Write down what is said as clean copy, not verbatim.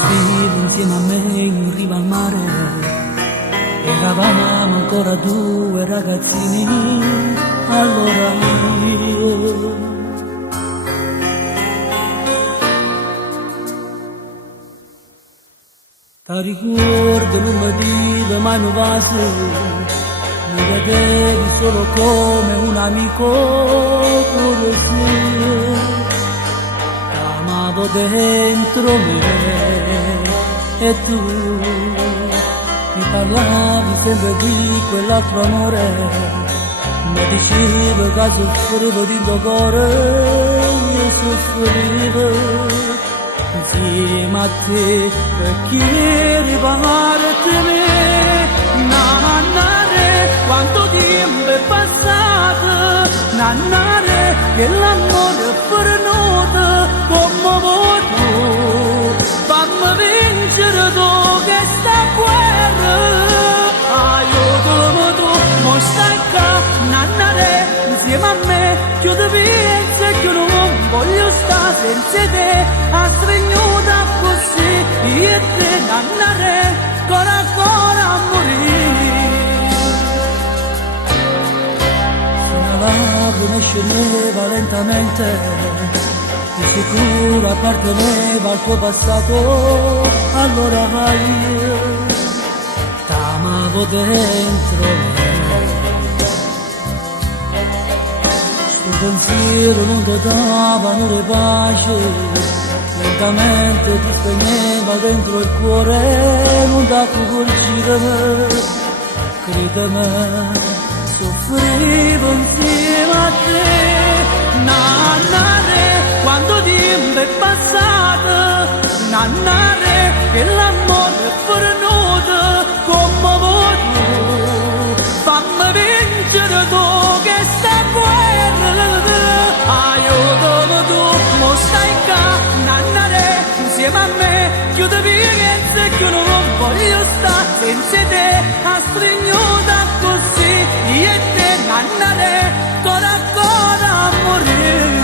vestire insieme a me in riva al mare. Eravamo ancora due ragazzini, allora io ti ricordo non mi dico mai non va su, mi vedevi solo come un amico così, amavo dentro me e tu mi parlavi sempre di quell'altro amore, mi dicevo che soffrivo di tuo cuore, io soffrivo insieme a te perché riparti me. Nannare, quanto tempo è passato, nannare, che l'amore è venuto come voto, fammi vincere tu che sta guerra, aiutami tu, non stai qua, nannare, insieme a me, chiudo pensa che non voglio stare senza te, a stregnuta così, io e te, nannare, ancora ancora a morire. Fino alla luna scendeva lentamente, di sicuro apparteneva al tuo passato, allora io t'amavo dentro me. Sto pensiero non ti dava nulla pace, lentamente ti spegneva dentro il cuore, non da accorgere, credimi, soffrivo insieme a te. Nannare, quanto tempo è passato, nannare, che l'amore è venuto come voto, fammi vincere tu che sta guerra, aiutami tu, non stai qua, nannare, insieme a me, chiudo pensa che non voglio stare senza te, a stregnuta così, io e te, nannare, ancora ancora a morire.